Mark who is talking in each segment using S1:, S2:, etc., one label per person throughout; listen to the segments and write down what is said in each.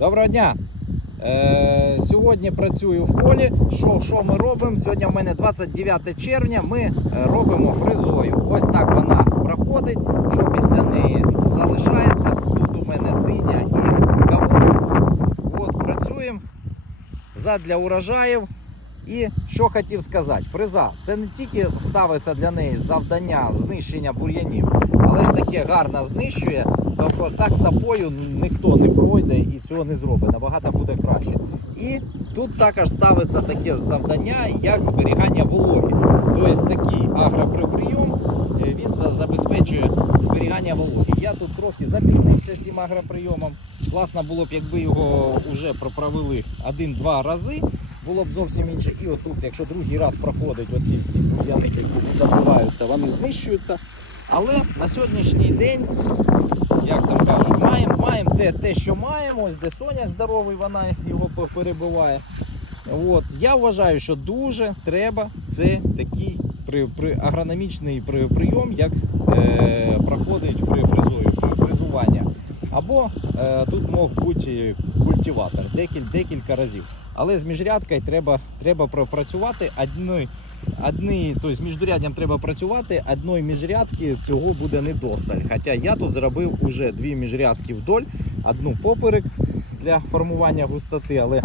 S1: Доброго дня! Е, сьогодні працюю в полі. Що, що ми робимо? Сьогодні в мене 29 червня. Ми е, робимо фрезою. Ось так вона проходить. Що після неї залишається? Тут у мене диня і кавун. От працюємо задля урожаїв. І що хотів сказати, фреза це не тільки ставиться для неї завдання знищення бур'янів, але ж таке гарно знищує. Тобто так сапою ніхто не пройде і цього не зробить. Набагато буде краще. І тут також ставиться таке завдання, як зберігання вологи. Тобто такий агроприйом е, він забезпечує зберігання вологи. Я тут трохи запізнився з цим агроприйомом. Класно було б, якби його вже провели один-два рази було б зовсім інше. І отут, якщо другий раз проходить оці всі бур'яни, які не добиваються, вони знищуються. Але на сьогоднішній день, як там кажуть, маємо маємо те, те, що маємо. Ось де соняк здоровий, вона його перебиває. От. Я вважаю, що дуже треба це такий при, при, агрономічний при, прийом, як е, проходить фри, фрезою, фри- фрезування. Або е, тут мог бути культиватор декіль, декілька разів. Але з міжрядкою треба, треба пропрацювати одної. Одні, тобто з міждурядням треба працювати, одної міжрядки цього буде недосталь. Хоча я тут зробив уже дві міжрядки вдоль, одну поперек для формування густоти, але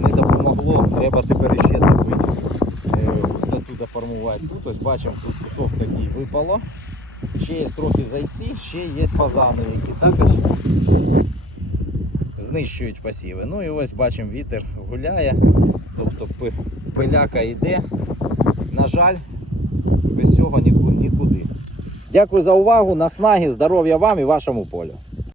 S1: не допомогло. Треба тепер ще добити е, густоту доформувати. Тут ось бачимо, тут кусок такий випало. Ще є трохи зайці, ще є фазани, які також знищують посіви. Ну і ось бачимо, вітер гуляє, тобто пиляка йде. На жаль, без цього нікуди. Дякую за увагу. Наснаги, здоров'я вам і вашому полю.